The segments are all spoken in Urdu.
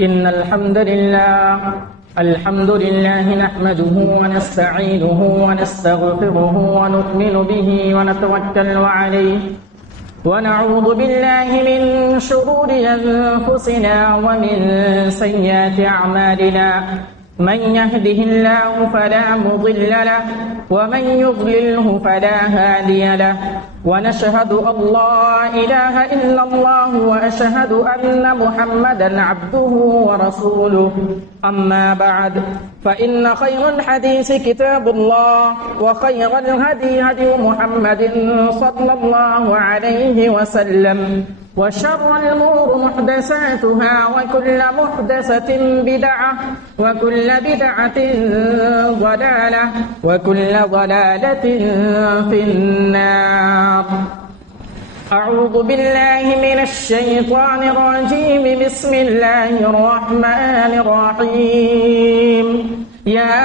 إن الحمد لله نحمده ونستعينه ونستغفره ونؤمن به ونتوكل عليه ونعوذ بالله من شرور أنفسنا ومن سيئات أعمالنا من يهده الله فلا مضل له ومن يضلله فلا هادي له ونشهد أن لا إله إلا الله وأشهد أن محمدا عبده ورسوله أما بعد فإن خير الحديث كتاب الله وخير الهدي هدي محمد صلى الله عليه وسلم وشر الأمور محدثاتها وكل محدثة بدعة وكل بدعة ضلالة وكل ضلالة في النار. أعوذ بالله من الشيطان الرجيم. بسم الله الرحمن الرحيم. يا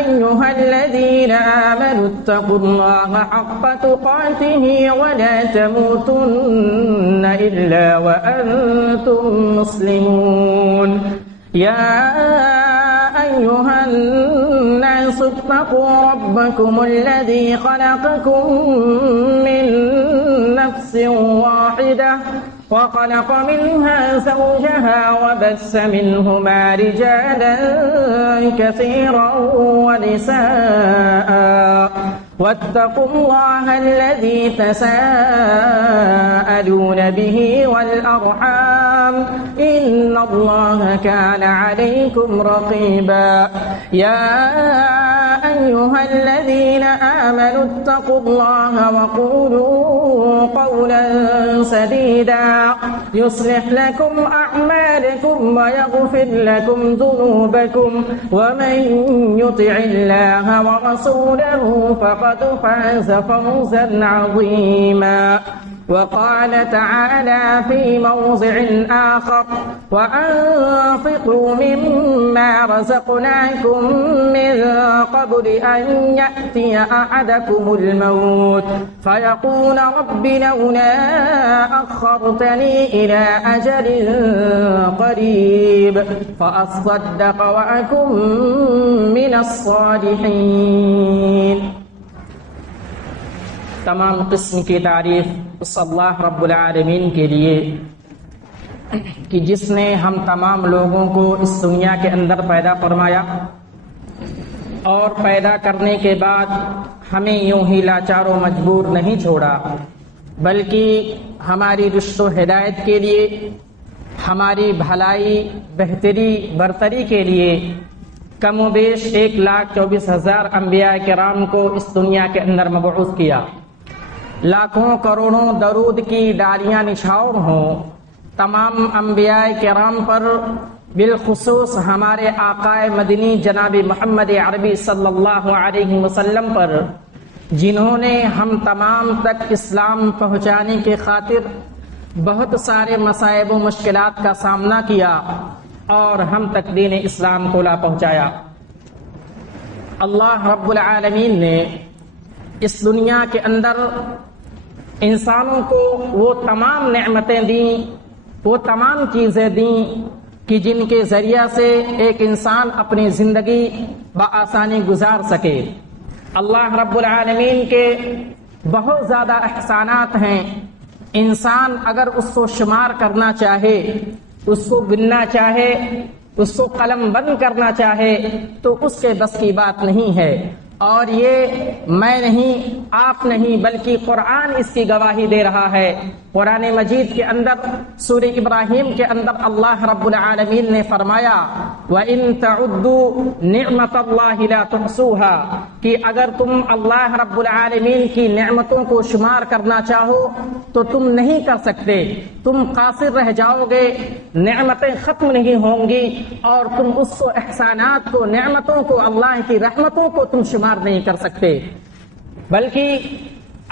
أيها الذين آمنوا اتقوا الله حق تقاته ولا تموتن إلا وأنتم مسلمون. يا أيها الناس اتقوا ربكم الذي خلقكم من نفس واحدة وخلق منها زوجها وبث منهما رجالا كثيرا ونساء واتقوا الله الذي تساءلون به والأرحام إن الله كان عليكم رقيبا. يا أيها الذين آمنوا اتقوا الله وقولوا قولا سديدا يصلح لكم أعمالكم ويغفر لكم ذنوبكم ومن يطع الله ورسوله فقد فاز فوزا عظيما. وقال تعالى في موضع آخر وأنفقوا مما رزقناكم من قبل أن يأتي أحدكم الموت فيقول رب لولا أخرتني إلى أجل قريب فأصدق وأكن من الصالحين. تمام قسم کی تعریف اس اللہ رب العالمین کے لیے کہ جس نے ہم تمام لوگوں کو اس دنیا کے اندر پیدا فرمایا اور پیدا کرنے کے بعد ہمیں یوں ہی لاچار و مجبور نہیں چھوڑا بلکہ ہماری رشد و ہدایت کے لیے، ہماری بھلائی بہتری برتری کے لیے کم و بیش 1,24,000 انبیاء کرام کو اس دنیا کے اندر مبعوث کیا. لاکھوں کروڑوں درود کی ڈالیاں نچھاور ہوں تمام انبیاء کرام پر، بالخصوص ہمارے آقا مدنی جناب محمد عربی صلی اللہ علیہ وسلم پر، جنہوں نے ہم تمام تک اسلام پہنچانے کے خاطر بہت سارے مصائب و مشکلات کا سامنا کیا اور ہم تک دین اسلام کو لا پہنچایا. اللہ رب العالمین نے اس دنیا کے اندر انسانوں کو وہ تمام نعمتیں دیں، وہ تمام چیزیں دیں کہ جن کے ذریعہ سے ایک انسان اپنی زندگی بآسانی گزار سکے. اللہ رب العالمین کے بہت زیادہ احسانات ہیں. انسان اگر اس کو شمار کرنا چاہے، اس کو گننا چاہے، اس کو قلم بند کرنا چاہے تو اس کے بس کی بات نہیں ہے. اور یہ میں نہیں، آپ نہیں، بلکہ قرآن اس کی گواہی دے رہا ہے. قرآن مجید کے اندر سورہ ابراہیم کے اندر اللہ رب العالمین نے فرمایا وَإِن تَعُدُّوا نِعْمَةَ اللَّهِ لَا تُحْصُوهَا، کہ اگر تم اللہ رب العالمین کی نعمتوں کو شمار کرنا چاہو تو تم نہیں کر سکتے، تم قاصر رہ جاؤ گے، نعمتیں ختم نہیں ہوں گی اور تم اس کو احسانات کو، نعمتوں کو، اللہ کی رحمتوں کو تم شمار نہیں کر سکتے. بلکہ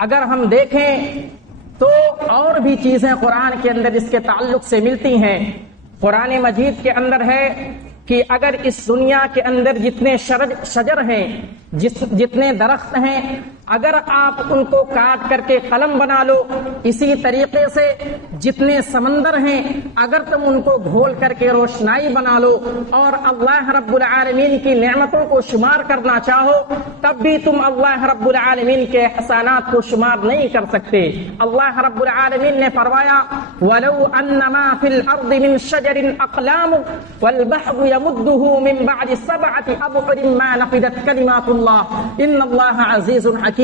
اگر ہم دیکھیں تو اور بھی چیزیں قرآن کے اندر اس کے تعلق سے ملتی ہیں. قرآن مجید کے اندر ہے کہ اگر اس دنیا کے اندر جتنے شجر ہیں، جتنے درخت ہیں، اگر آپ ان کو کاٹ کر کے قلم بنا لو، اسی طریقے سے جتنے سمندر ہیں اگر تم ان کو گھول کر کے روشنائی بنا لو اور اللہ رب العالمین کی نعمتوں کو شمار کرنا چاہو، تب بھی تم اللہ رب العالمین کے احسانات کو شمار نہیں کر سکتے۔ اللہ رب العالمین نے فرمایا وَلَوْ أَنَّمَا فِي الْأَرْضِ مِنْ شَجَرٍ أَقْلَامٌ وَالْبَحْرُ يَمُدُّهُ مِنْ بَعْدِ سَبْعَةِ أَبْحُرٍ مَا نَفِدَتْ كَلِمَاتُ اللَّهِ إِنَّ اللَّهَ عَزِيزٌ حَكِيمٌ،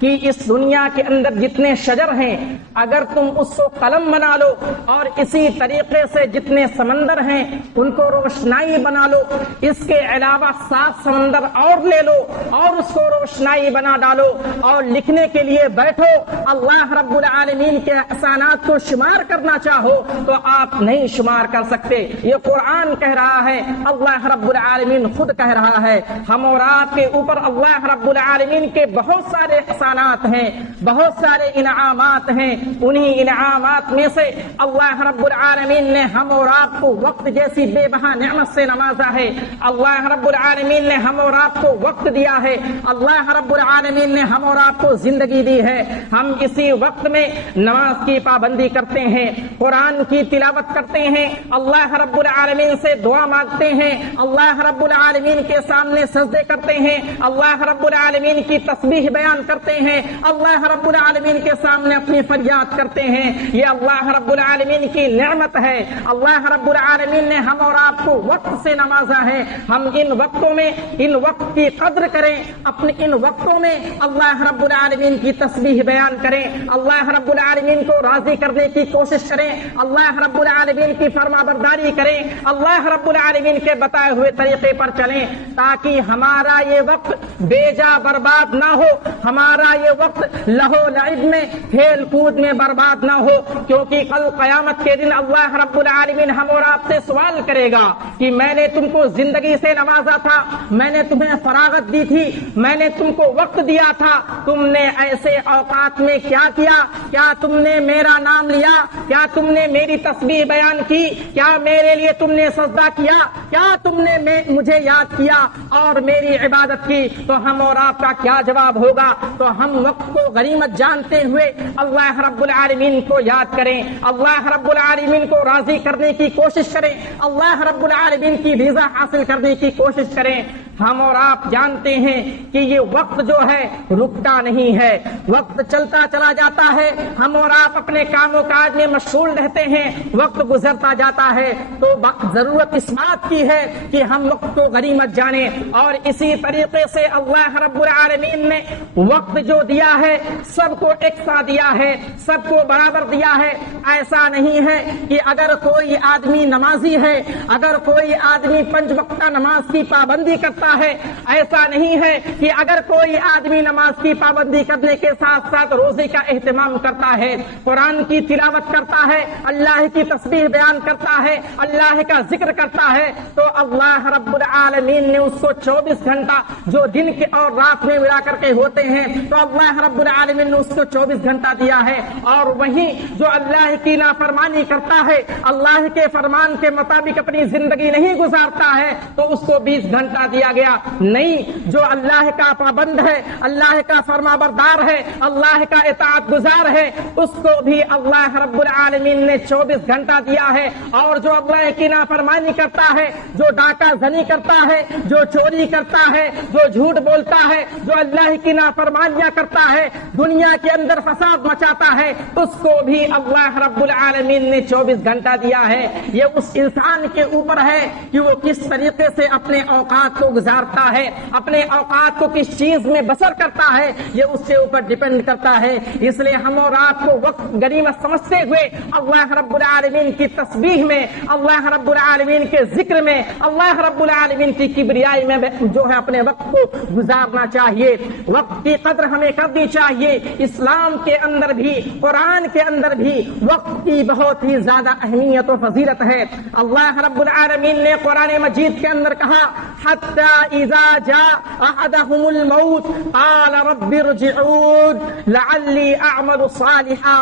کہ اس دنیا کے اندر جتنے شجر ہیں اگر تم اس کو قلم بنا لو اور اسی طریقے سے جتنے سمندر ہیں ان کو روشنائی بنا لو، اس کے علاوہ 7 سمندر اور لے لو اور اس کو روشنائی بنا ڈالو اور لکھنے کے لیے بیٹھو، اللہ رب العالمین کے احسانات کو شمار کرنا چاہو تو آپ نہیں شمار کر سکتے۔ یہ قرآن کہہ رہا ہے، اللہ رب العالمین خود کہہ رہا ہے۔ ہم اور آپ کے اوپر اللہ رب العالمین کے بہت سارے احسانات ہیں، بہت سارے انعامات ہیں، انہی انعامات میں سے اللہ رب العالمین نے ہم اور آپ کو وقت جیسی بے بہا نعمت سے نوازا ہے۔ اللہ رب العالمین نے ہم اور آپ کو وقت دیا ہے، اللہ رب العالمین نے ہم اور آپ کو زندگی دی ہے۔ ہم اسی وقت میں نماز کی پابندی کرتے ہیں، قرآن کی تلاوت کرتے ہیں، اللہ رب العالمین سے دعا مانگتے ہیں، اللہ رب العالمین کے سامنے سجدے کرتے ہیں، اللہ رب العالمین کی تسبیح بیان کرتے ہیں، اللہ رب العالمین کے سامنے اپنی فریاد کرتے ہیں۔ یہ اللہ رب العالمین کی نعمت ہے۔ اللہ رب العالمین نے ہم اور آپ کو وقت سے نوازا ہے۔ ہم ان وقتوں میں ان وقت کی قدر کریں، اپنے ان وقتوں میں اللہ رب العالمین کی تسبیح بیان کریں، اللہ رب العالمین کو راضی کرنے کی کوشش کریں، اللہ رب العالمین کی فرما برداری کریں، اللہ رب العالمین کے بتائے ہوئے طریقے پر چلیں تاکہ ہمارا یہ وقت بے جا برباد نہ ہو، ہمارا یہ وقت لہو لعب میں کھیل کود میں برباد نہ ہو، کیونکہ کل قیامت کے دن اللہ رب العالمین ہم اور آپ سے سوال کرے گا کہ میں نے تم کو زندگی سے نوازا تھا، میں نے تمہیں فراغت دی تھی، میں نے تم کو وقت دیا تھا، تم نے ایسے اوقات میں کیا کیا؟ کیا تم نے میرا نام لیا؟ کیا تم نے میری تسبیح بیان کی؟ کیا میرے لیے تم نے سجدہ کیا؟ کیا تم نے مجھے یاد کیا اور میری عبادت کی؟ تو ہم اور آپ کا کیا جواب ہوگا؟ تو ہم وقت کو غنیمت جانتے ہوئے اللہ رب العالمین کو یاد کریں، اللہ رب العالمین کو راضی کرنے کی کوشش کریں، اللہ رب العالمین کی رضا حاصل کرنے کی کوشش کریں۔ ہم اور آپ جانتے ہیں کہ یہ وقت جو ہے رکتا نہیں ہے، وقت چلتا چلا جاتا ہے، ہم اور آپ اپنے کام و کاج میں مشغول رہتے ہیں، وقت گزرتا جاتا ہے، تو ضرورت اس بات کی ہے کہ ہم وقت کو غنیمت جانیں۔ اور اسی طریقے سے اللہ رب العالمین نے وقت جو دیا ہے سب کو یکساں دیا ہے، سب کو برابر دیا ہے۔ ایسا نہیں ہے کہ اگر کوئی آدمی نمازی ہے، اگر کوئی آدمی 5 وقتہ نماز کی پابندی کرتا ہے، ایسا نہیں ہے کہ اگر کوئی آدمی نماز کی پابندی کرنے کے ساتھ ساتھ روزے کا اہتمام کرتا ہے، قرآن کی تلاوت کرتا ہے، اللہ کی تسبیح بیان کرتا ہے، اللہ کا ذکر کرتا ہے، تو اللہ رب العالمین نے اس کو 24 گھنٹہ جو دن کے اور رات میں ملا کر کے ہوتے ہیں، تو اللہ رب العالمین نے اس کو 24 گھنٹہ دیا ہے۔ اور وہیں جو اللہ کی نافرمانی کرتا ہے، اللہ کے فرمان کے مطابق اپنی زندگی نہیں گزارتا ہے، تو اس کو 20 گھنٹہ دیا گیا۔ نہیں، جو اللہ کا پابند ہے، اللہ کا فرما بردار ہے، اللہ کا اطاعت گزار ہے، اس کو بھی اللہ رب العالمین نے 24 گھنٹہ دیا ہے۔ اور جو اللہ کی نافرمانی کرتا ہے، جو ڈاکہ زنی کرتا ہے، جو چوری کرتا ہے، جو جھوٹ بولتا ہے، جو اللہ کی نافرمانیاں کرتا ہے، دنیا کے اندر فساد مچاتا ہے، اس کو بھی اللہ رب العالمین نے 24 گھنٹہ دیا ہے۔ یہ اس انسان کے اوپر ہے کہ وہ کس طریقے سے اپنے اوقات کو گزارتا ہے، اپنے اوقات کو کس چیز میں بسر کرتا ہے، یہ اس کے اوپر ڈیپینڈ کرتا ہے۔ اس لیے ہم اور آپ کو وقت غنیمت سمجھتے ہوئے اللہ رب العالمین کی تسبیح میں، اللہ رب العالمین کے ذکر میں، اللہ رب العالمین کی کبریائی میں جو ہے اپنے وقت کو گزارنا چاہیے۔ وقت کی قدر ہمیں کرنی چاہیے۔ اسلام کے اندر بھی، قرآن کے اندر بھی وقت کی بہت ہی زیادہ اہمیت و فضیلت ہے۔ اللہ رب العالمین نے قرآن مجید کے اندر کہا حتی اذا جاء احدهم الموت قال رب ارجعون لعلی اعمل صالحا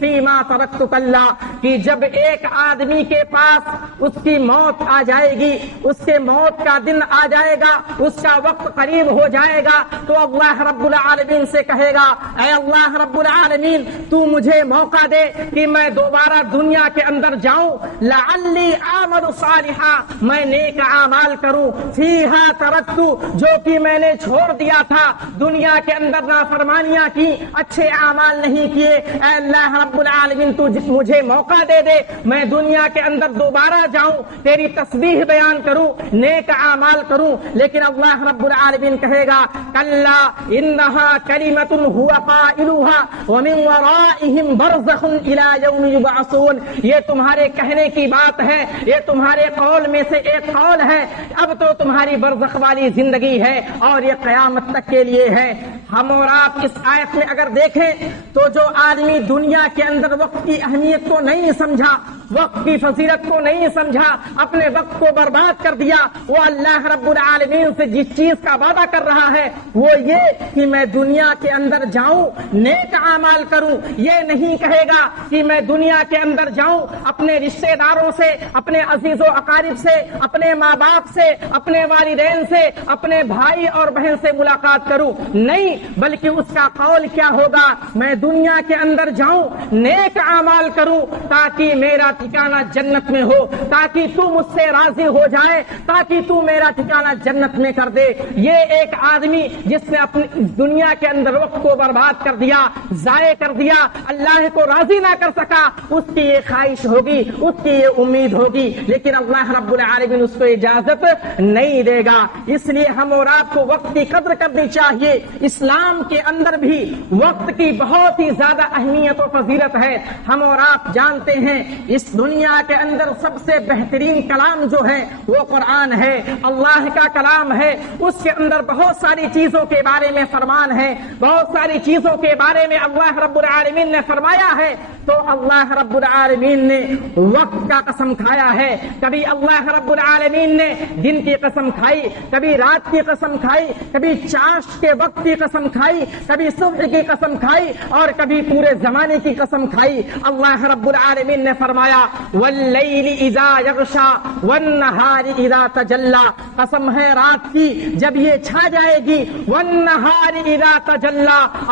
فیما ترکت کلا، کہ جب ایک آدمی کے پاس اس کی موت آ جائے گی، اس کے موت کا دن آ جائے گا، اس کا وقت قریب ہو جائے گا، تو اللہ رب العالمین سے کہے گا اے اللہ رب العالمین تو مجھے موقع دے کہ میں دوبارہ دنیا کے اندر جاؤں، لعلی اعمل صالحا، میں نیک اعمال کروں، فیہا ترکت، جو کہ میں نے چھوڑ دیا تھا، دنیا کے اندر نافرمانیاں کی، اچھے اعمال نہیں کیے، اے اللہ رب العالمین تو مجھے موقع دے دے، میں دنیا کے اندر دوبارہ جاؤں، تیری تسبیح بیان کروں، نیک اعمال کروں۔ لیکن اللہ رب العالمین کہے گا کلا انہا کلمۃ هو قائلها ومن ورائہم برزخ الی یوم یبعثون، یہ تمہارے کہنے کی بات ہے، یہ تمہارے قول میں سے ایک قول ہے، اب تو تمہاری برزخ والی زندگی ہے اور یہ قیامت تک کے لیے ہے۔ ہم اور آپ اس آیت میں اگر دیکھیں تو جو آدمی دنیا کے اندر وقت کی اہمیت کو نہیں سمجھا، وقت کی فضیلت کو نہیں سمجھا، اپنے وقت کو برباد کر دیا، وہ اللہ رب العالمین سے جس چیز کا وعدہ کر رہا ہے وہ یہ کہ میں دنیا کے اندر جاؤں نیک اعمال کروں، یہ نہیں کہے گا کہ میں دنیا کے اندر جاؤں اپنے رشتہ داروں سے، اپنے عزیز و اقارب سے، اپنے ماں باپ سے، اپنے والدین سے، اپنے بھائی اور بہن سے ملاقات کروں، نہیں، بلکہ اس کا قول کیا ہوگا، میں دنیا کے اندر جاؤں نیک اعمال کروں تاکہ میرا ٹھکانہ جنت میں ہو، تاکہ تو مجھ سے راضی ہو جائے، تاکہ تو میرا ٹھکانہ جنت میں کر دے۔ یہ ایک آدمی جس نے اپنی دنیا کے اندر وقت کو برباد کر دیا، ضائع کر دیا، اللہ کو راضی نہ کر سکا، اس کی یہ خواہش ہوگی، اس کی یہ امید ہوگی، لیکن اللہ رب العالمین اس کو اجازت نہیں دے گا۔ اس لیے ہم اور آپ کو وقت کی قدر کرنی چاہیے۔ اسلام کے اندر بھی وقت کی بہت ہی زیادہ اہمیت و فضیلت ہے۔ ہم اور آپ جانتے ہیں اس دنیا کے اندر سب سے بہترین کلام جو ہے وہ قرآن ہے، اللہ کا کلام ہے، اس کے اندر بہت ساری چیزوں کے بارے میں فرمان ہے، بہت ساری چیزوں کے بارے میں اللہ رب العالمین نے فرمایا ہے۔ تو اللہ رب العالمین نے وقت کا قسم کھایا ہے، کبھی اللہ رب العالمین نے دن کی قسم کھائی، کبھی رات کی قسم کھائی، کبھی چاشت کے وقت کی قسم کھائی، کبھی صبح کی قسم کھائی اور کبھی پورے زمانے کی قسم کھائی۔ اللہ رب العالمین نے فرمایا واللیل اذا یغشا والنہار اذا تجلی، قسم ہے رات کی جب یہ چھا جائے گی، والنہار اذا تجلی،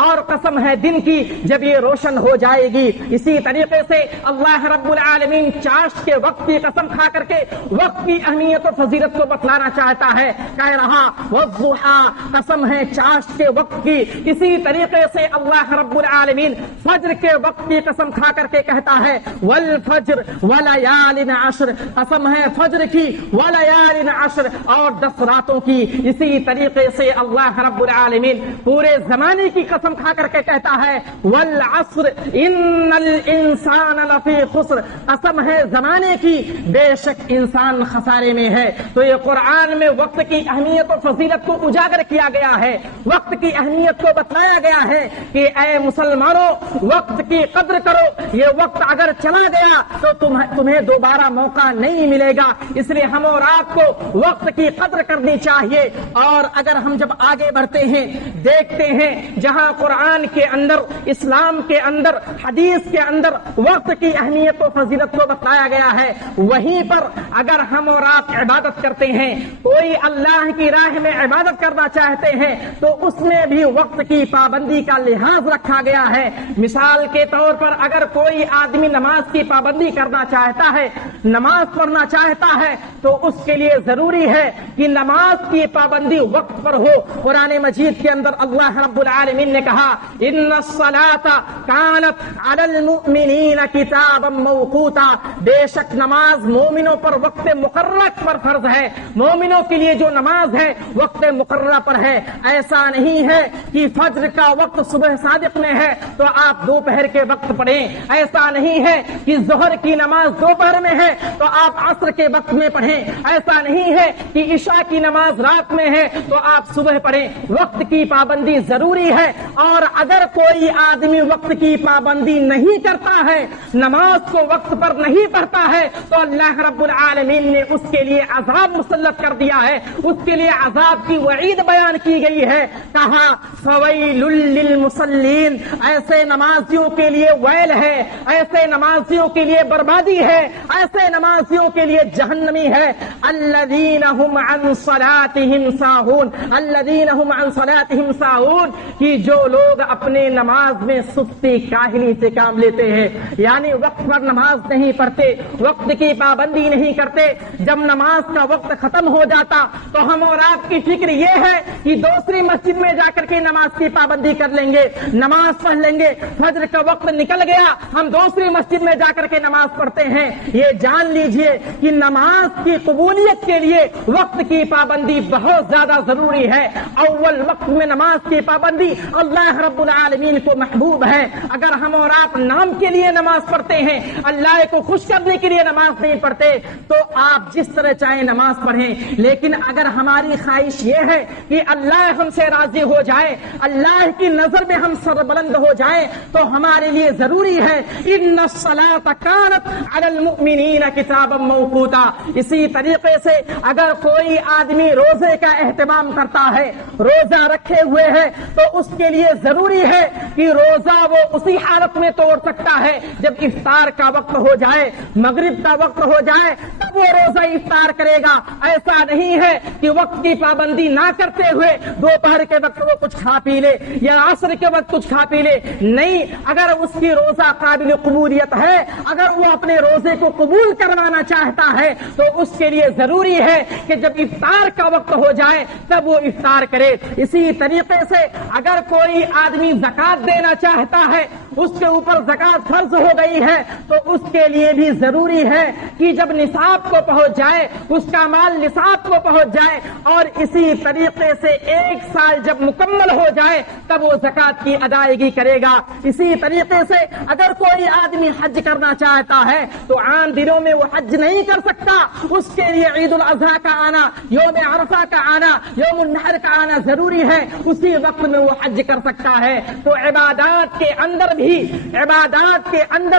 اور قسم ہے دن کی جب یہ روشن ہو جائے گی۔ اسی طریقے سے اللہ رب العالمین چاشت کے وقت کی قسم کھا کر کے وقت کی اہمیت و فضیلت کو بتلانا چاہتا ہے، کہہ رہا والضحیٰ، قسم ہے چاشت کے وقت کی۔ اسی طریقے سے اللہ رب العالمین فجر کے وقت کی قسم کھا کر کے کہتا ہے والفجر ولیال عشر، قسم ہے فجر کی، ولیال عشر، اور 10 راتوں کی۔ اسی طریقے سے اللہ رب العالمین پورے زمانے کی قسم کھا کر کے کہتا ہے والعصر ان الانسان لفی خسر، قسم ہے زمانے کی، بے شک انسان خسارے میں ہے۔ تو یہ قرآن میں وقت کی اہمیت و فضیلت کو اجاگر کیا گیا ہے، وقت کی اہمیت کو بتلایا گیا ہے کہ اے مسلمانوں وقت کی قدر کرو، یہ وقت اگر چلا گیا تو تمہیں دوبارہ موقع نہیں ملے گا۔ اس لیے ہم اور آپ کو وقت کی قدر کرنی چاہیے۔ اور اگر ہم جب آگے بڑھتے ہیں دیکھتے ہیں جہاں قرآن کے اندر، اسلام کے اندر، حدیث کے اندر وقت کی اہمیت و فضیلت کو بتایا گیا ہے، وہیں پر اگر ہم اور آپ عبادت کرتے ہیں، کوئی اللہ کی راہ میں عبادت کرنا چاہتے ہیں تو اس میں بھی وقت کی پابندی کا لحاظ رکھا گیا ہے۔ مثال کے طور پر اگر کوئی آدمی نماز کی پابندی کرنا چاہتا ہے، نماز پڑھنا چاہتا ہے، تو اس کے لیے ضروری ہے کہ نماز کی پابندی وقت پر ہو۔ قرآن مجید کے اندر اللہ رب العالمین نے کہا ان الصلاۃ کانت علی المؤمنین کتابا موقوتا، بے شک نماز مومنوں پر وقت مقررہ پر فرض ہے، مومنوں کے لیے جو نماز ہے وقت مقررہ پر ہے۔ ایسا نہیں ہے کہ فجر کا وقت صبح صادق میں ہے تو آپ دوپہر کے وقت پڑھیں، ایسا نہیں ہے کہ ظہر کی نماز دوپہر میں ہے تو آپ عصر کے وقت میں پڑھیں، ایسا نہیں ہے کہ عشاء کی نماز رات میں ہے تو آپ صبح پڑھیں۔ وقت کی پابندی ضروری ہے، اور اگر کوئی آدمی وقت کی پابندی نہیں کرتا ہے, نماز کو وقت پر نہیں پڑھتا ہے, تو اللہ رب العالمین نے اس کے لیے عذاب مسلط کر دیا ہے, اس کے لیے عذاب کی وعید بیان کی گئی ہے. کہا فویل للمصلین, ایسے نمازیوں کے لیے ویل ہے, ایسے نمازیوں کے لیے بربادی ہے, ایسے نمازیوں کے لیے جہنمی ہے. الذین هم عن صلاتهم ساہون, الذین هم عن صلاتهم ساہون, کہ جو لوگ اپنے نماز میں سستی کاہلی سے کام لیتے ہیں, یعنی وقت پر نماز نہیں پڑھتے, وقت کی پابندی نہیں کرتے. جب نماز کا وقت ختم ہو جاتا تو ہم اور آپ کی فکر یہ ہے کہ دوسری مسجد میں جا کر کے نماز کی پابندی کر لیں گے, نماز پڑھ لیں گے. فجر کا وقت نکل گیا, ہم دوسری مسجد میں جا کر کے نماز پڑھتے ہیں. یہ جان لیجئے کہ نماز کی قبولیت کے لیے وقت کی پابندی بہت زیادہ ضروری ہے. اول وقت میں نماز کی پابندی اللہ رب العالمین کو محبوب ہے. اگر ہم اور آپ نام کے لیے نماز پڑھتے ہیں, اللہ کو خوش کرنے کے لیے نماز نہیں پڑھتے, تو آپ جس طرح چاہیں نماز پڑھیں. لیکن اگر ہماری خواہش یہ ہے کہ اللہ ہم سے راضی ہو جائے, اللہ کی نظر میں ہم سربلند ہو جائیں, تو ہمارے لیے ضروری ہے ان الصلاۃ کانت علی المؤمنین کتابا موقوتا. اسی طریقے سے اگر کوئی آدمی روزے کا اہتمام کرتا ہے, روزہ رکھے ہوئے ہے, تو اس کے لیے ضروری ہے کہ روزہ وہ اسی حالت میں توڑ سکتا ہے جب افطار کا وقت ہو جائے, مغرب کا وقت ہو جائے تب وہ روزہ افطار کرے گا. ایسا نہیں ہے کہ وقت کی پابندی نہ کرتے ہوئے دوپہر کے وقت وہ کچھ کھا پی لے یا عصر کے وقت کچھ کھا پی لے. نہیں, اگر اس کی روزہ قابل قبولیت ہے, اگر وہ اپنے روزے کو قبول کروانا چاہتا ہے, تو اس کے لیے ضروری ہے کہ جب افطار کا وقت ہو جائے تب وہ افطار کرے. اسی طریقے سے اگر کوئی آدمی زکات دینا چاہتا ہے, اس کے اوپر زکات فرض ہو گئی ہے, تو اس کے لیے بھی ضروری ہے کہ جب نصاب کو پہنچ جائے, اس کا مال نصاب کو پہنچ جائے, اور اسی طریقے سے 1 سال جب مکمل ہو جائے تب وہ زکات کی ادائیگی کرے گا. اسی طریقے سے اگر کوئی آدمی حج کرنا چاہتا ہے تو عام دنوں میں وہ حج نہیں کر سکتا, اس کے لیے عید الاضحیٰ کا آنا, یوم عرفہ کا آنا, یوم النحر کا آنا ضروری ہے, اسی وقت میں وہ حج کر سکتا ہے. تو عبادات کے اندر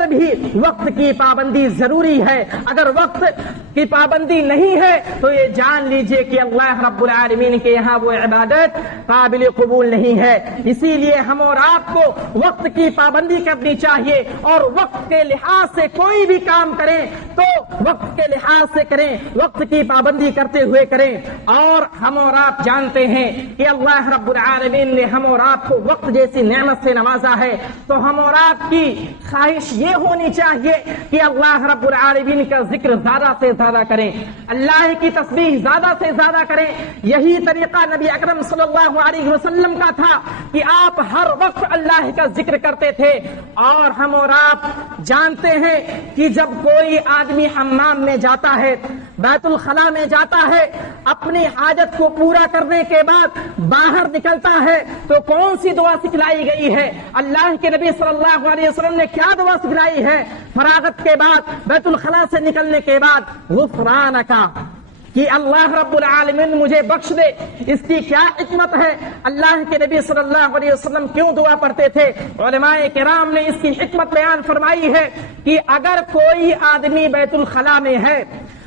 بھی وقت کی پابندی ضروری ہے. اگر وقت کی پابندی نہیں ہے تو یہ جان لیجئے کہ اللہ رب العالمین کے یہاں وہ عبادت قابل قبول نہیں ہے. اسی لیے ہم اور آپ کو وقت کی پابندی کرنی چاہیے, اور وقت کے لحاظ سے کوئی بھی کام کریں تو وقت کے لحاظ سے کریں, وقت کی پابندی کرتے ہوئے کریں. اور ہم اور آپ جانتے ہیں کہ اللہ رب العالمین نے ہم اور آپ کو وقت جیسی نعمت سے نوازا ہے, تو ہم اور آپ کی خواہش یہ ہونی چاہیے کہ اللہ رب العالمین کا ذکر زیادہ سے زیادہ کریں, اللہ کی تسبیح زیادہ سے زیادہ کریں. یہی طریقہ نبی اکرم صلی اللہ علیہ وسلم کا تھا کہ آپ ہر وقت اللہ کا ذکر کرتے تھے. اور ہم اور آپ جانتے ہیں کہ جب کوئی آدمی حمام میں جاتا ہے, بیت الخلاء میں جاتا ہے, اپنی حاجت کو پورا کرنے کے بعد باہر نکلتا ہے, تو کون سی دعا سکھلائی گئی ہے؟ اللہ کے نبی صلی اللہ علیہ وسلم نے کیا دعا سکھلائی ہے فراغت کے بعد, بیت الخلاء سے نکلنے کے بعد؟ غفرانک, کہ اللہ رب العالمین مجھے بخش دے. اس کی کیا حکمت ہے؟ اللہ کے نبی صلی اللہ علیہ وسلم کیوں دعا پڑھتے تھے؟ علماء کرام نے اس کی حکمت بیان فرمائی ہے کہ اگر کوئی آدمی بیت الخلاء میں ہے,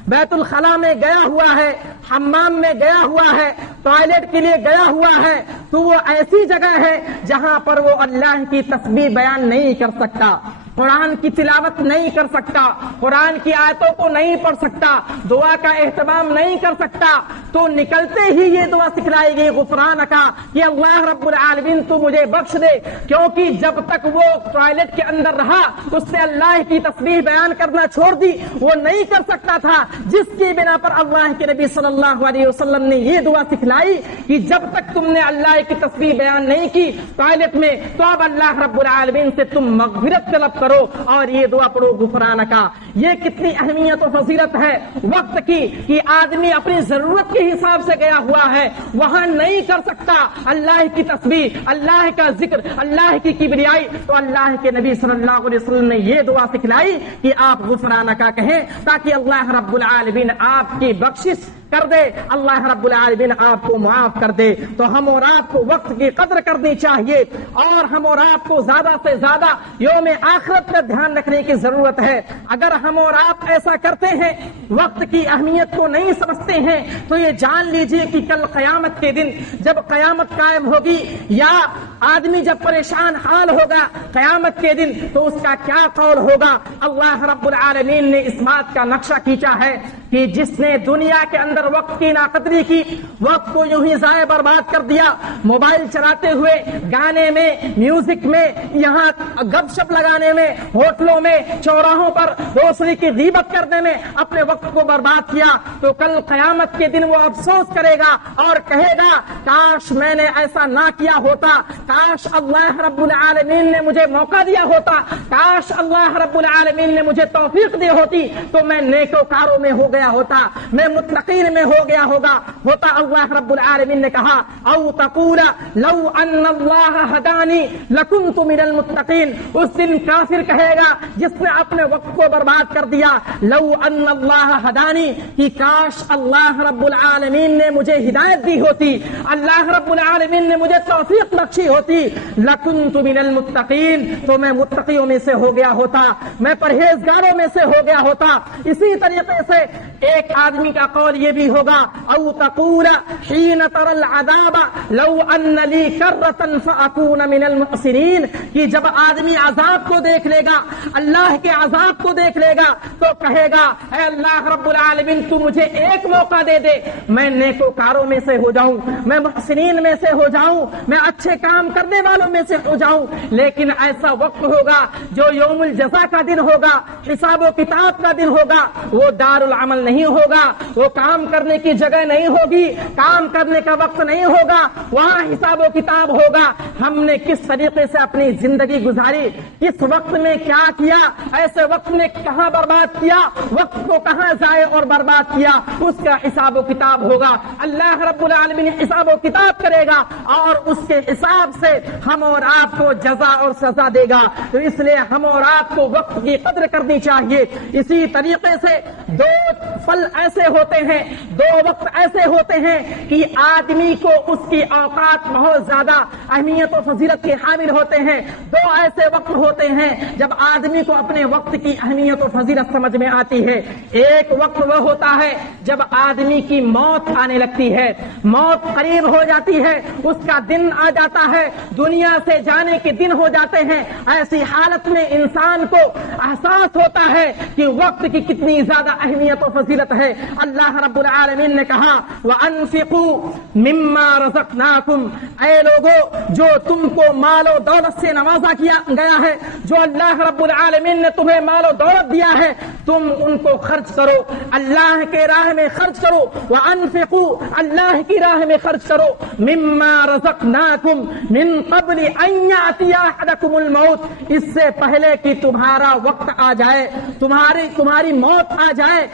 بیت الخلاء میں گیا ہوا ہے, حمام میں گیا ہوا ہے, ٹوائلٹ کے لیے گیا ہوا ہے, تو وہ ایسی جگہ ہے جہاں پر وہ اللہ کی تسبیح بیان نہیں کر سکتا, قرآن کی تلاوت نہیں کر سکتا, قرآن کی آیتوں کو نہیں پڑھ سکتا, دعا کا اہتمام نہیں کر سکتا, تو نکلتے ہی یہ دعا سکھلائی گئی غفرانک, کہ اللہ رب العالمین تو مجھے بخش دے. کیونکہ جب تک وہ ٹوائلٹ کے اندر رہا, اس نے اللہ کی تسبیح بیان کرنا چھوڑ دی, وہ نہیں کر سکتا تھا, جس کی بنا پر اللہ کے نبی صلی اللہ علیہ وسلم نے یہ دعا سکھلائی کہ جب تک تم نے اللہ کی تسبیح بیان نہیں کی ٹوائلٹ میں, تو اب اللہ رب العالمین سے تم مغفرت طلب کرو اور یہ دعا پڑھو غفرانک. یہ کتنی اہمیت و فضیلت ہے وقت کی, کہ آدمی اپنی ضرورت کے حساب سے گیا ہوا ہے, وہاں نہیں کر سکتا اللہ کی تسبیح, اللہ کا ذکر, اللہ کی کبریائی, تو اللہ کے نبی صلی اللہ علیہ وسلم نے یہ دعا سکھلائی کہ آپ غفرانک کہیں, تاکہ اللہ رب العالمین آپ کی بخشش کر دے اللہ رب العالمین آپ کو معاف کر دے۔ تو ہم اور آپ کو وقت کی قدر کرنی چاہیے اور ہم اور آپ کو زیادہ سے زیادہ یوم آخرت پر دھیان رکھنے کی ضرورت ہے۔ اگر ہم اور آپ ایسا کرتے ہیں، وقت کی اہمیت کو نہیں سمجھتے ہیں، تو یہ جان لیجئے کہ کل قیامت کے دن جب قیامت قائم ہوگی یا آدمی جب پریشان حال ہوگا قیامت کے دن تو اس کا کیا قول ہوگا۔ اللہ رب العالمین نے اس بات کا نقشہ کھینچا ہے کہ جس نے دنیا کے اندر وقت کی ناقدری کی، وقت کو یوں ہی ضائع برباد کر دیا، موبائل چلاتے ہوئے، گانے میں، میوزک میں، یہاں گپ شپ لگانے میں، ہوٹلوں میں، چوراہوں پر دوسرے کی غیبت کرنے میں اپنے وقت کو برباد کیا، تو کل قیامت کے دن وہ افسوس کرے گا اور کہے گا کاش میں نے ایسا نہ کیا ہوتا، کاش اللہ رب العالمین نے مجھے موقع دیا ہوتا، کاش اللہ رب العالمین نے مجھے توفیق دی ہوتی تو میں نیکوکاروں میں ہو گیا ہوتا، میں متقین میں ہو گیا ہوتا۔ اللہ رب العالمین نے کہا او تقول لو ان اللہ ہدانی لکنت من المتقین، اس دن کافر کہے گا جس نے اپنے وقت کو برباد کر دیا، لو ان اللہ ہدانی، کہ کاش اللہ رب العالمین نے مجھے ہدایت دی ہوتی، اللہ رب العالمین نے مجھے توفیق بخشی ہوتی، لکنت من المتقین، تو میں متقیوں میں سے ہو گیا ہوتا، میں پرہیزگاروں میں سے ہو گیا ہوتا۔ اسی طریقے سے ایک آدمی کا قول یہ بھی ہوگا او تقول حين ترى العذاب لو ان لي كرة فاكون من المحسنين، کہ جب آدمی عذاب کو دیکھ لے گا، اللہ کے عذاب کو دیکھ لے گا تو کہے گا اے اللہ رب العالمین تو مجھے ایک موقع دے دے، میں نیکوکاروں میں سے ہو جاؤں، میں محسنین میں سے ہو جاؤں، میں اچھے کام کرنے والوں میں سے ہو جاؤں۔ لیکن ایسا وقت ہوگا جو یوم الجزا کا دن ہوگا، حساب و کتاب کا دن ہوگا، وہ دار العمل نہیں ہوگا، وہ کام کرنے کی جگہ نہیں ہوگی، کام کرنے کا وقت نہیں ہوگا، وہاں حساب و کتاب ہوگا، ہم نے کس طریقے سے اپنی زندگی گزاری، کس وقت میں کیا کیا، ایسے وقت میں کہاں برباد کیا، وقت کو کہاں ضائع اور برباد کیا، اس کا حساب و کتاب ہوگا۔ اللہ رب العالمین حساب و کتاب کرے گا اور اس کے حساب سے ہم اور آپ کو جزا اور سزا دے گا۔ تو اس لیے ہم اور آپ کو وقت کی قدر کرنی چاہیے۔ اسی طریقے سے دو پل ایسے ہوتے ہیں، دو وقت ایسے ہوتے ہیں کہ آدمی کو اس کی اوقات بہت زیادہ اہمیت و فضیلت کے حامل ہوتے ہیں۔ دو ایسے وقت ہوتے ہیں جب آدمی کو اپنے وقت کی اہمیت و فضیلت سمجھ میں آتی ہے۔ ایک وقت وہ ہوتا ہے جب آدمی کی موت آنے لگتی ہے، موت قریب ہو جاتی ہے، اس کا دن آ جاتا ہے، دنیا سے جانے کے دن ہو جاتے ہیں۔ ایسی حالت میں انسان کو احساس ہوتا ہے کہ وقت کی کتنی زیادہ اہمیت و فضیلت ہے۔ اللہ رب العالمین نے کہا وَأَنفِقُوا مِمَّا رَزَقْنَاكُمْ، اے لوگو جو تم کو مال و دولت سے نوازا کیا گیا ہے، جو اللہ رب العالمین نے تمہیں مال و دولت دیا ہے، تم ان کو خرچ کرو، اللہ کے راہ میں خرچ کرو۔ وَأَنفِقُوا، اللہ کی راہ میں خرچ کرو، مِمَّا رَزَقْنَاكُمْ مِن قَبْلِ أَن يَأْتِيَ أَحَدَكُمُ الْمَوْتُ، اس سے پہلے کہ تمہارا وقت آ جائے، تمہاری موت آ جائے۔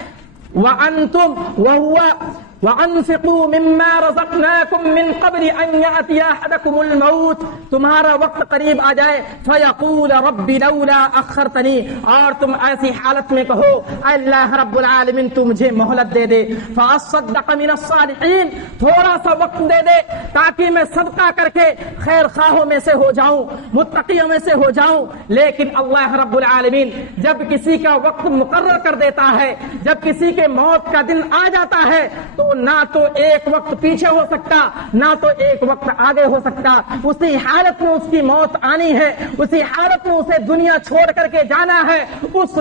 وَأَنفِقُوا مِمَّا رَزَقْنَاكُمْ مِن قَبْلِ أَن يَأْتِيَ أَحَدَكُمُ الْمَوْتُ، تمہارا وقت قریب آ جائے، فَيَقُولَ رَبِّ لَوْلَا أَخَّرْتَنِي، اور تم ایسی حالت میں کہو اے اللہ رب العالمین تو مجھے مہلت دے دے، فَأَصَّدَّقَ مِنَ الصَّالِحِينَ، تھوڑا سا وقت دے دے تاکہ میں صدقہ کر کے خیر خواہوں میں سے ہو جاؤں، متقیوں میں سے ہو جاؤں۔ لیکن اللہ رب العالمین جب کسی کا وقت مقرر کر دیتا ہے، جب کسی کے موت کا دن آ جاتا ہے تو نہ تو ایک وقت پیچھے ہو سکتا، نہ تو ایک وقت آگے ہو سکتا، اسی حالت میں اس کی موت آنی ہے، اسی حالت میں اسے دنیا چھوڑ کر کے جانا ہے۔ اس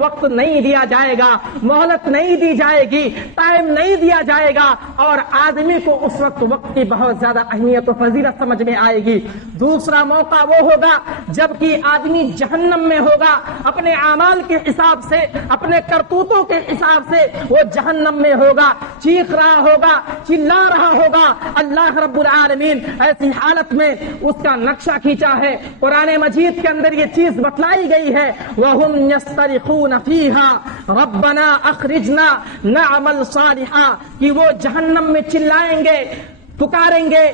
وقت نہیں دیا جائے گا، مہلت نہیں دی جائے گی، ٹائم نہیں دیا جائے گا، اور آدمی کو اس وقت کی بہت زیادہ اہمیت و فضیلت سمجھ میں آئے گی۔ دوسرا موقع وہ ہوگا جب کہ آدمی جہنم میں ہوگا، اپنے اعمال کے حساب سے، اپنے کرتوتوں کے حساب سے وہ جہنم میں ہوگا، چیخ رہا ہوگا، چلا رہا ہوگا۔ اللہ رب العالمین ایسی حالت میں اس کا نقشہ کھینچا ہے، قرآن مجید کے اندر یہ چیز بتلائی گئی ہے، وَهُمْ يَسْتَرِخُونَ فِيهَا رَبَّنَا أَخْرِجْنَا نَعْمَلْ صَالِحًا، کہ وہ جہنم میں چلائیں گے، پکاریں گے،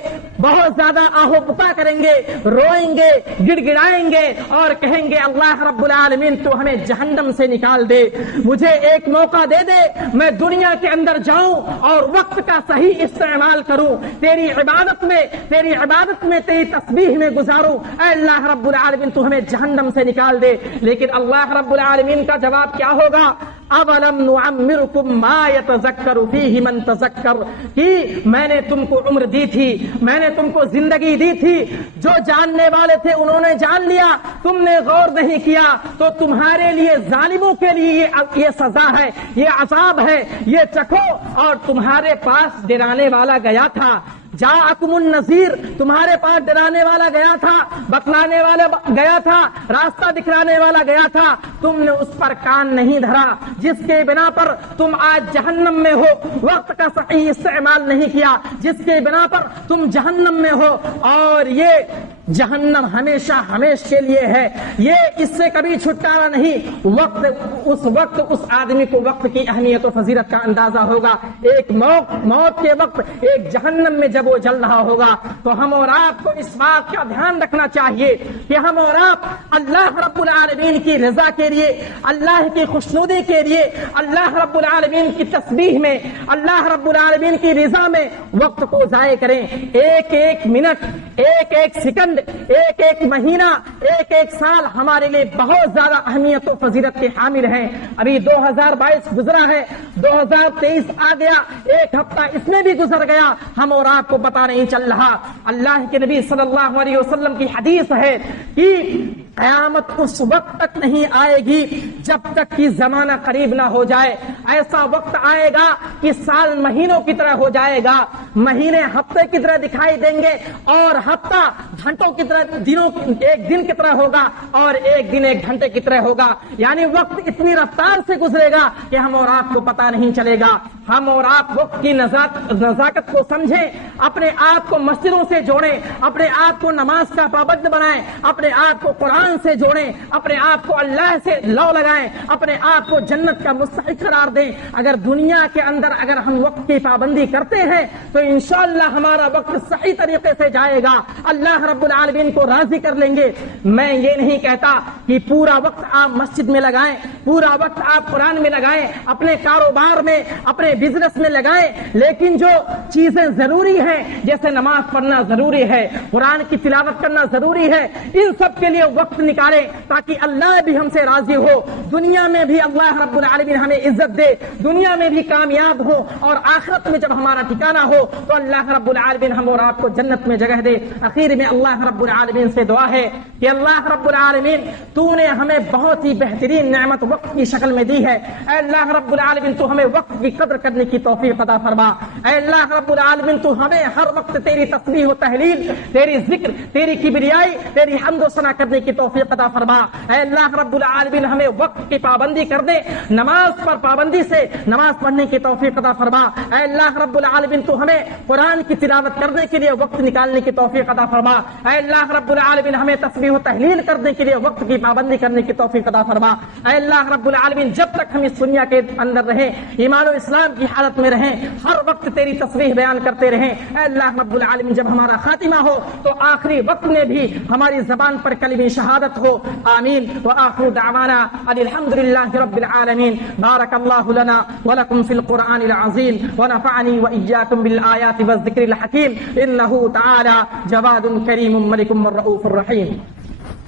بہت زیادہ آہو بکا کریں گے، روئیں گے، گڑ گڑائیں گے اور کہیں گے اللہ رب العالمین تو ہمیں جہنم سے نکال دے، مجھے ایک موقع دے دے، میں دنیا کے اندر جاؤں اور وقت کا صحیح استعمال کروں، تیری عبادت میں تیری تسبیح میں گزاروں، اے اللہ رب العالمین تو ہمیں جہنم سے نکال دے۔ لیکن اللہ رب العالمین کا جواب کیا ہوگا؟ اولم نعمرکم ما یتذکر فیہ من تذکر، کہ میں نے تم کو عمر دی تھی، میں نے تم کو زندگی دی تھی، جو جاننے والے تھے انہوں نے جان لیا، تم نے غور نہیں کیا، تو تمہارے لیے ظالموں کے لیے یہ سزا ہے، یہ عذاب ہے، یہ چکھو۔ اور تمہارے پاس ڈرانے والا گیا تھا، جاءکم النذیر، تمہارے پاس ڈرانے والا گیا تھا، بتلانے والا گیا تھا، راستہ دکھلانے والا گیا تھا، تم نے اس پر کان نہیں دھرا، جس کے بنا پر تم آج جہنم میں ہو، وقت کا صحیح استعمال نہیں کیا، جس کے بنا پر تم جہنم میں ہو، اور یہ جہنم ہمیشہ ہمیشہ کے لیے ہے، یہ اس سے کبھی چھٹکارا نہیں۔ وقت اس آدمی کو وقت کی اہمیت و فضیلت کا اندازہ ہوگا، ایک موت کے وقت ایک جہنم میں جب وہ جل رہا ہوگا، تو ہم اور آپ کو اس بات کا دھیان رکھنا چاہیے کہ ہم اور آپ اللہ رب العالمین کی رضا کے لیے، اللہ کی خوشنودی کے لیے، اللہ رب العالمین کی تسبیح میں، اللہ رب العالمین کی رضا میں وقت کو ضائع کریں۔ ایک ایک منٹ، ایک ایک سیکنڈ، ایک ایک مہینہ، ایک ایک سال ہمارے لیے بہت زیادہ اہمیت و فضیلت کے حامل ہیں۔ ابھی 2022 گزرا ہے، 2023 آ گیا، ایک ہفتہ اس میں بھی گزر گیا، ہم اور آپ کو پتہ نہیں چل رہا۔ اللہ کے نبی صلی اللہ علیہ وسلم کی حدیث ہے کہ قیامت اس وقت تک نہیں آئے گی جب تک کہ زمانہ قریب نہ ہو جائے۔ ایسا وقت آئے گا کہ سال مہینوں کی طرح ہو جائے گا، مہینے ہفتے کی طرح دکھائی دیں گے، اور ہفتہ گھنٹوں کی طرح، ایک دن کی طرح ہوگا، اور ایک دن ایک گھنٹے کی طرح ہوگا۔ یعنی وقت اتنی رفتار سے گزرے گا کہ ہم اور آپ کو پتہ نہیں چلے گا۔ ہم اور آپ وقت کی نزاکت کو سمجھیں، اپنے آپ کو مسجدوں سے جوڑیں، اپنے آپ کو نماز کا پابند بنائیں، اپنے آپ کو قرآن سے جوڑیں، اپنے آپ کو اللہ سے لو لگائیں، اپنے آپ کو جنت کا مستحق قرار دیں۔ اگر دنیا کے اندر اگر ہم وقت کی پابندی کرتے ہیں تو انشاءاللہ ہمارا وقت صحیح طریقے سے جائے گا، اللہ رب العالمین کو راضی کر لیں گے۔ میں یہ نہیں کہتا کہ پورا وقت آپ مسجد میں لگائیں، پورا وقت آپ قرآن میں لگائیں، اپنے کاروبار میں، اپنے بزنس میں لگائیں، لیکن جو چیزیں ضروری ہیں جیسے نماز پڑھنا ضروری ہے، قرآن کی تلاوت کرنا ضروری ہے، ان سب کے لیے وقت نکالیں تاکہ اللہ بھی ہم سے راضی ہو، دنیا میں بھی اللہ رب العالمین ہمیں عزت دے، دنیا میں بھی کامیاب ہو، اور آخرت میں جب ہمارا ٹھکانہ ہو تو اللہ رب العالمین ہم اور آپ کو جنت میں جگہ دے۔ آخر میں اللہ رب العالمین سے دعا ہے کہ اللہ رب العالمین تو نے ہمیں بہت ہی بہترین نعمت وقت کی شکل میں دی ہے، اے اللہ رب العالمین تو ہمیں وقت کی قدر کرنے کی توفیق عطا فرما، اے اللہ رب العالمین تو ہمیں ہر وقت تیری تسبیح و تہلیل، تیری ذکر، تیری کبریائی، تیری حمد و ثنا کرنے کی توفیق عطا فرما، اے اللہ رب العالمین ہمیں وقت کی پابندی کر دے، نماز پر پابندی سے نماز پڑھنے کی توفیق عطا فرما، اے اللہ رب العالمین تو ہمیں قرآن کی تلاوت کرنے کے لیے وقت نکالنے کی توفیق عطا فرما، اے اللہ رب العالمین ہمیں تسبیح و تہلیل کرنے کے لیے وقت کی پابندی کرنے کی توفیق عطا فرما، اے اللہ رب العالمین جب تک ہم اس دنیا کے اندر رہیں، ایمان و اسلام کی حالت میں رہیں، ہر وقت تیری تسبیح بیان کرتے رہیں، اے اللہ رب العالمین جب ہمارا خاتمہ ہو تو آخری وقت میں بھی ہماری زبان پر کلمہ شہادت ہو، آمین وآخر دعوانا ان الحمدللہ رب العالمین۔ بارک اللہ لنا ولکم فی القرآن العظیم ونفعنی وإیاکم بالآیات والذکر الحکیم، انہ تعالی جواد کریم ملک الرؤوف الرحیم۔